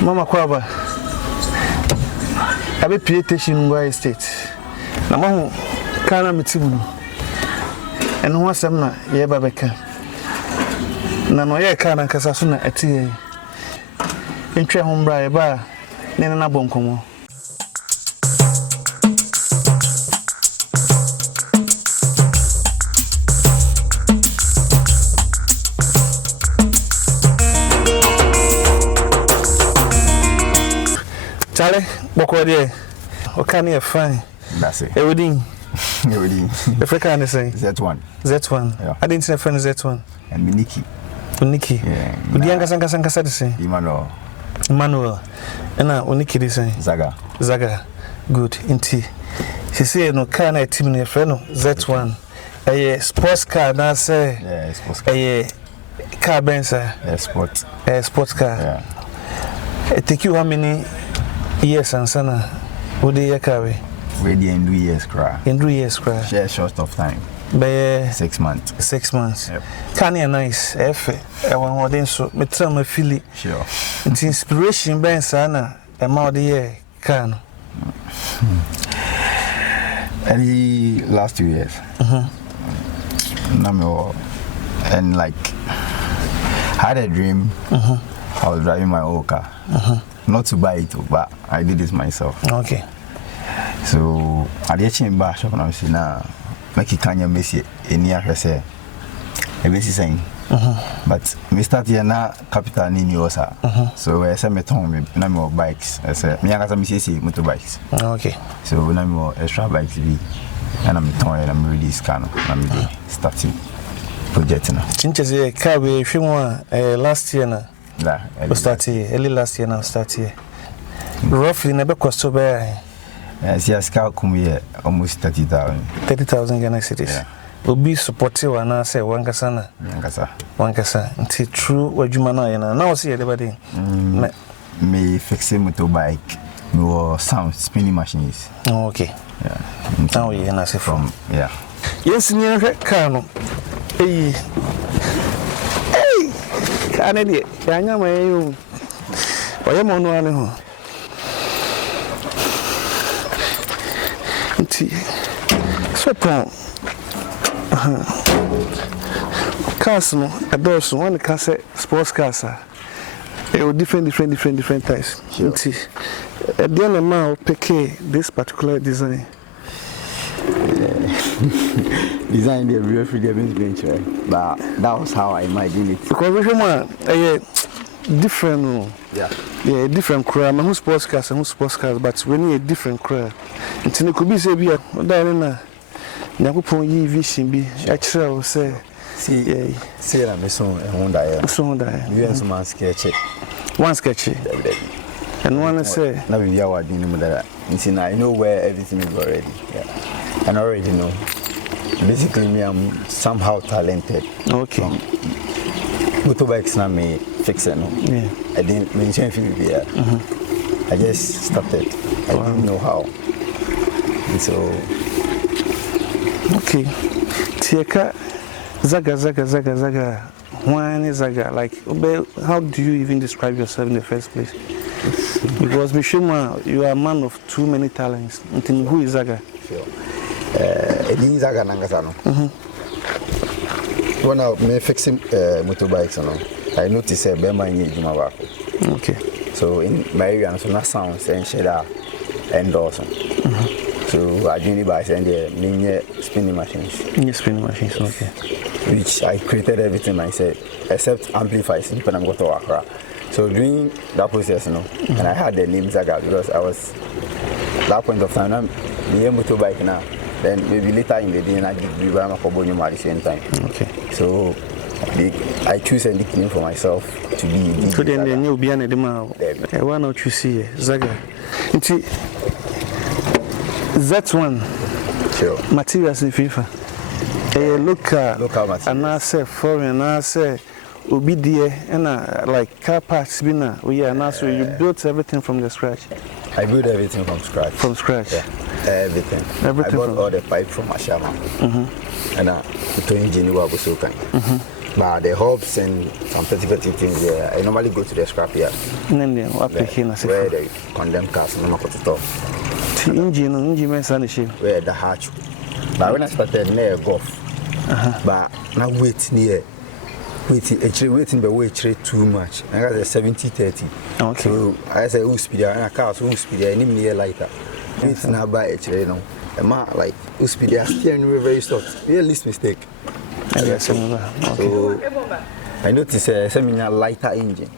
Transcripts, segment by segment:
Mama Kwaba. I be pay attention where state. Na mahu kana metimu. Eno ho asem na ye ba beka. Na no ye kana nkasa so na atie. Ntwe ho mbra ye ba ne na bonkomo. Charlie, boko there. Okay, you're fine. That's it. Everything. Everything. If I can say Z1. Z1. Yeah. I didn't say friend Z1. And Nikki. Uniki. Yeah. Udianga sanga the same. Emmanuel. And now Uniki the same. Zaga. Good. Inti. She say no car na team ne friend Z1. A sports car na say. Yeah, sports car. A car benza. Sport. Sports car. Yeah. It take you how many years and sana would they carry? Ready in 2 years cry. In 2 years cry. Share short of time. By 6 months. 6 months. Yep. Can you nice? I want more so. Me tell me feel it. Sure. It's inspiration ben sana. About the year can. Any last 2 years. And like I had a dream. I was driving my old car. Not to buy it, but I did it myself. Okay. So I did change back shop and I said, nah, make it can you miss it in near her say. A bit saying. But me start here now capital in USA. So I said me tongue me no more bikes. I said me got some motorbikes. Okay. So no more extra bikes be and I'm tongue and I'm really scan I'm starting project now. Since the car we last year na. Yeah. Start here early last year now start here. Roughly never cost so bad. Yes, car come here almost 30,000. 30,000 Ghana cedis. Yeah. Obi supportive and I say wankasa na. Wankasa. Until true wajuma na yana. Now see everybody. Me fixing motorbike. Me was sound spinning machines. Oh, okay. Yeah. Now you na say from. Yeah. Yes, near car no. Hey. Hey. Canada. Yanya mayo. Oya mo no ane ho. Nti. So pon. Cars no adults one can say sports cars are different types. Nti. At the end of my pick this particular design. Design the real freedom bench, right? But that was how I imagined it. Because we different. Yeah, different crowd. My sports cars and sports cars, but we need a different crowd. Until it could be say be a diana. Nyakupon yi vision be. Actually, say. See, I'm a son and Honda. You have some sketch. One sketchy. And one say. Now we are doing that. I know where everything is already. Yeah. And I already know. Basically, me, I'm somehow talented. Okay. Motorbikes now me fix it. No? Yeah. I didn't mention if you be here. I just started. I didn't know how. And so. Okay. Tieka Zaga. When is Zaga? Like, how do you even describe yourself in the first place? Because Mishima, you are a man of too many talents. Who is Zaga? Sure. Zaga Nangasano. When I fixing motorbikes, I noticed a Bema in Jumava. Okay. So in my area, so not sounds and shader and Dawson. So I do buy the spinning machines. Spinning machines, okay. Which I created everything myself, except amplifiers, when I'm going to Accra. So during that process, and I had the name Zaga because I was that point of time, I'm the motorbike now. Then maybe later in the day, I give you a Kobonyum at the same time. Okay. So I choose a nickname for myself to be. So then the new Biana Dema. Why not you see Zaga? Z1. Sure. Materials in FIFA. Local materials. And I say foreign, and I say Obidia, and like car parts, and so you built everything from the scratch. I built everything from scratch. From scratch? Yeah. Everything. I bought all the pipe from Ashama. And I put engine was so kind. But the hubs and some petty things there, I normally go to the scrapyard. Where the condemned cars, no matter what. Engine, my son is where the hatch. But when I started near golf, but now waiting, but wait too much. I got a 70-30. Okay. So I say, who speed and a car, who speed, I need me lighter. It's not by actually, no. A man like who speed, steering very soft. Real least mistake. So I noticed a seminar lighter engine.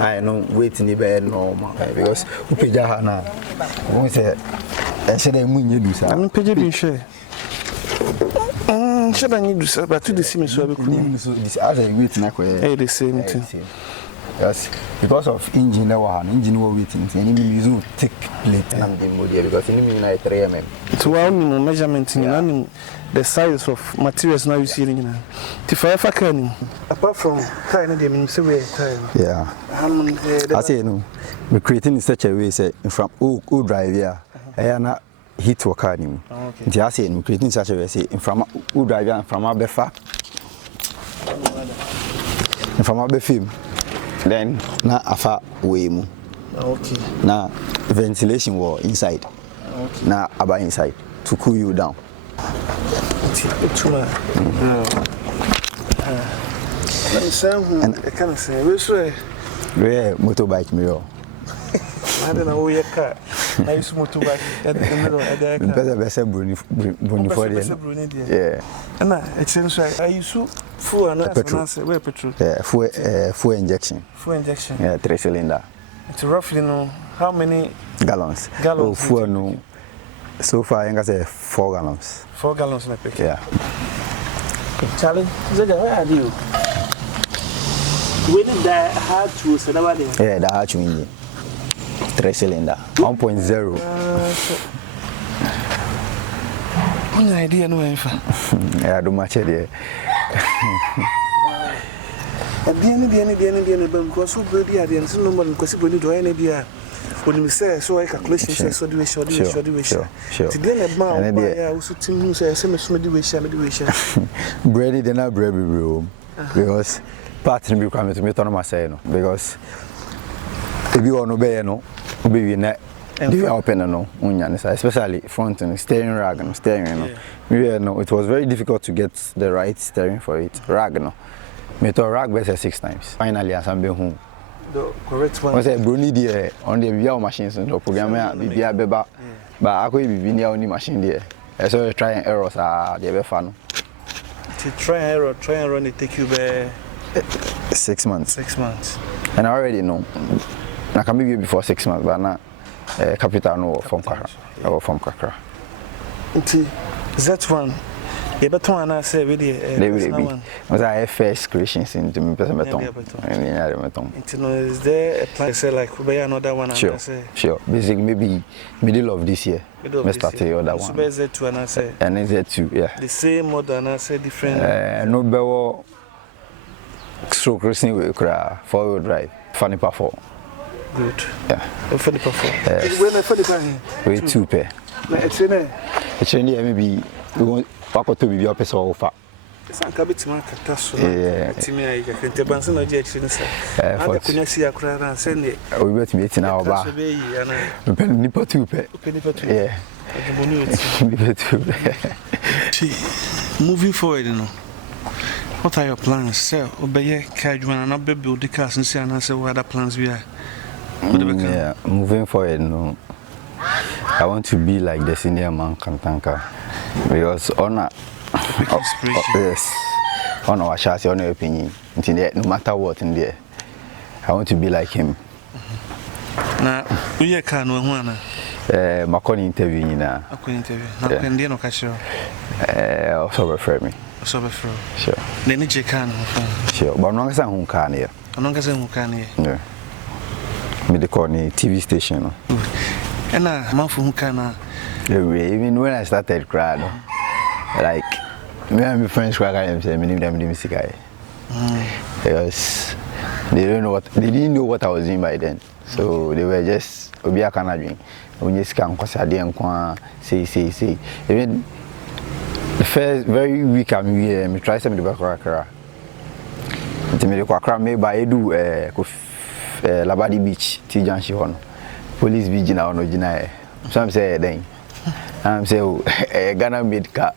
I know waiting the bed normal because who pay Jahana. Who said, I said, I'm going to do something. I'm paying share. Should I need to say, but to the same so this as a waiting, the same thing. Yes, because of engine, engine waiting, and use thick plate and the model because in 3 mm. So, our measurement in the size of materials now you see in if I can, apart from kind of them, yeah, I say no, we're creating in such a way, say, from who drive here, I am not hit work anymore. I say, we're creating such a way, say, from who drive here, from our befa, from our film. Then na afa way mu. Okay. Na ventilation wall inside. Okay. Na aba inside to cool you down. And I can say we say motorbike mirror. I don't know your car. I use motorbike at the middle of the better Bruni for yeah. And it seems like I use full and petrol. Yeah, full injection. Full injection. Yeah, 3 cylinder. It's roughly how many gallons? Oh, full no. So far, I can say 4 gallons. 4 gallons in a pick. Yeah. Charlie, where are you? When did that hard to say about it? Yeah, the hard engine. 3 cylinder. 1.0. One idea, no info. Yeah, I do much idea. At the end, because so bloody at the end, no one because you do any idea. When you say so, I calculation so do we sure. Today, a man, I also tell you, say, medication. Bread, then I bread room because partly becoming to me on my say, because if you want to be, no, be net. You open no, especially front and steering rag and steering. No, it was very difficult to get the right steering for it. Rag no, me to rag better 6 times. Finally, as I'm being home. The correct one. I said, Bruni there on the VR machines and the program, BBA beba, but I could be near only machine there. I saw trying errors are the fun. To try and run it take you there 6 months. 6 months. And I already know. I can be before 6 months, but now. Capital no from Kakra or from Kakra. That one, you better one I say with the was I first creations in the beton. Is there a plan say like we buy another one? Sure. Basically, maybe middle of this year. We start the other one. So is it two and I say? And is it two? Yeah. The same model and I say different. No better. Stroke racing with forward drive. Funny perform. Good. Yeah. Funny perform. When I funny perform. We 2 pair. It's in there. It's in there. Maybe we want back to be your person offer. Some cabin market. So. Yeah. Timmy, I can tell Banson or Jackson. I couldn't see a crowd and send it. We went to meet in our bar. We pay nipper 2 pair. Yeah. Moving forward, you know. What are your plans? Sir, obey casual and not build the cars and say, and answer what other plans we are. Yeah, moving forward, no. I want to be like the senior man Kantanka because honor, yes, honor our chassis, honor opinion. No matter what in there, I want to be like him. Now, we are can one. Macon interview now. I couldn't interview. Now, can they no catch you? Also refer me. Also refer. Sure. Then you can. Sure, but I'm not saying who can here. I'm not saying who can here. Yeah. Me the corner TV station. And man for who can. Even when I started crying, like me and my friends cry and say, "Me need them the music guy," because they didn't know what I was doing by then. So they were just Obi Akana doing. When you scan, cause I didn't say. Even the first very week I'm here, me try some of the back. nti me kwa kra me ba edu Labadi Beach T Junction hono police be gina hono gina so I'm say then I'm say Ghana made car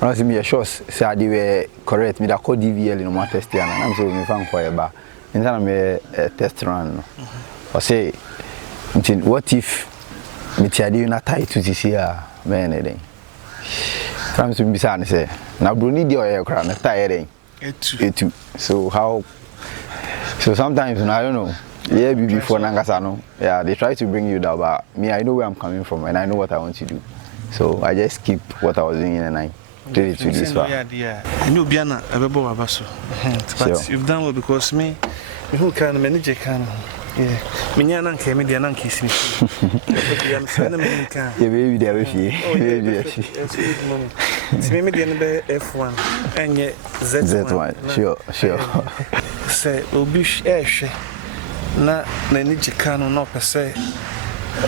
I see me a shows say they were correct me da call DVL no more test and I'm say me fan kwa ba nta na me test run no I say what if me tiadi na tie to this here man then I'm so bisa say na broni di oye kra na tie then etu so how so sometimes I don't know yeah before nangasa no yeah they try to bring you down but me I know where I'm coming from and I know what I want to do so I just keep what I was doing and I did it to this far. Yeah. I know Biana Abebo Abaso. But you've done well because me who can manage a can. Yeah. Minyana came in the Anan kiss me. Yeah, baby, there with you. It's maybe the F1 and yet Z1. Sure. Say, Obish Ash. Na Nanija can not per se.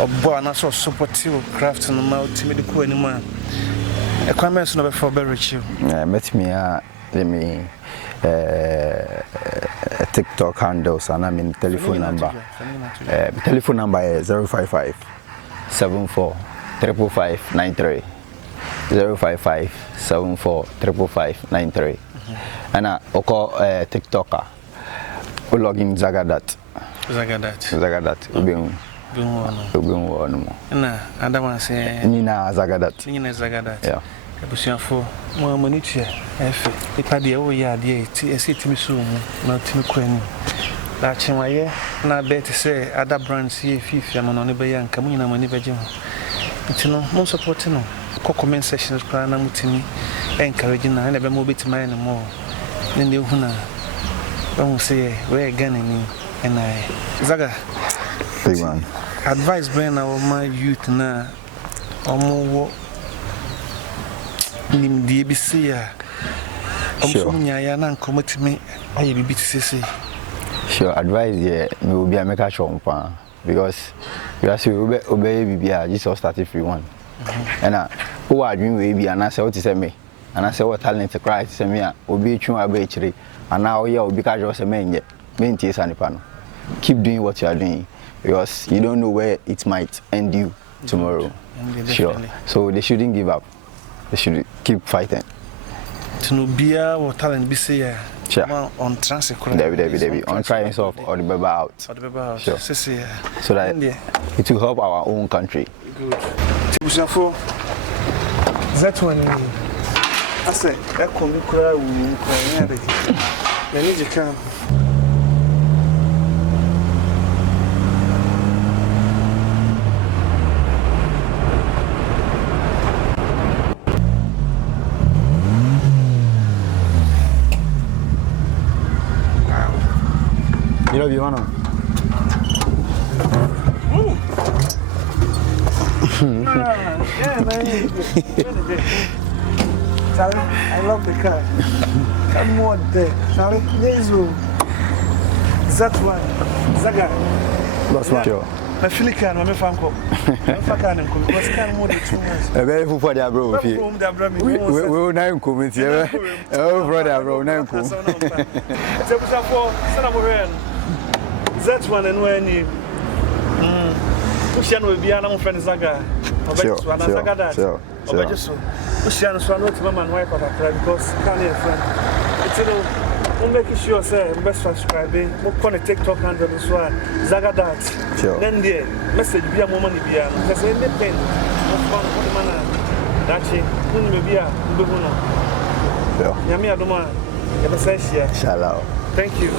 Or born as a supportive craft and mouth to me the cool anymore. A comments number for Berrich. Met me a TikTok handles and I mean telephone number. Telephone number is 055 74 555 93. 055 74 555 93. And I call TikToker. We log in Zagadat. Ubin one. Nah, I don't want to say Nina Zagadat. Yeah. Ebusian for more money chair. If I dear, oh, yeah, dear, see me soon, not to me queen. That's my year, not better say other brands here, if I'm on a young coming on money veggie. It's no most supporting. Comment sessions crying to me, encouraging, I never move it to mine anymore. Then the Huna don't say, we're Ghanain and I. Zaga, big one. Advice brain our my youth now, or more. Nim die bi se ya nya ya na nkomo me aye bibi tisese sure advice here me will be a make a chompa because you are say obey bibi Jesus started free one and who are dream we be and I say what say me and I say what talent cry say me obi twu abechire and now here obi ka just say me nye me ntie sanipa no keep doing what you are doing because you don't know where it might end you tomorrow sure so they shouldn't give up. They should keep fighting. To know beer or talent be say on transit. Debbie. On trying yourself or the baby out. Sure. So that it will help our own country. Good. That one. I say, I come cry with I need you come. You love you, Anna? Yeah, man. Charlie, I love the car. Come on, there. Charlie, there's that one. Zaga. That's one. Sure. I feel like I'm a fan club. I'm because can more than 2 months. A very full for the bro. We will now come here. Oh, brother, bro, now come. That one and when you Ocean will be an friend Zaga. Sure. Ocean so not mama and wife of a friend because can't hear friend. It's we'll make sure say best subscribing. We'll call a TikTok handle this one. Zaga that. Sure. Then the message be a moment be a because any pen of one man that's it. When you be a Yami Adoma. Inshallah. Thank you.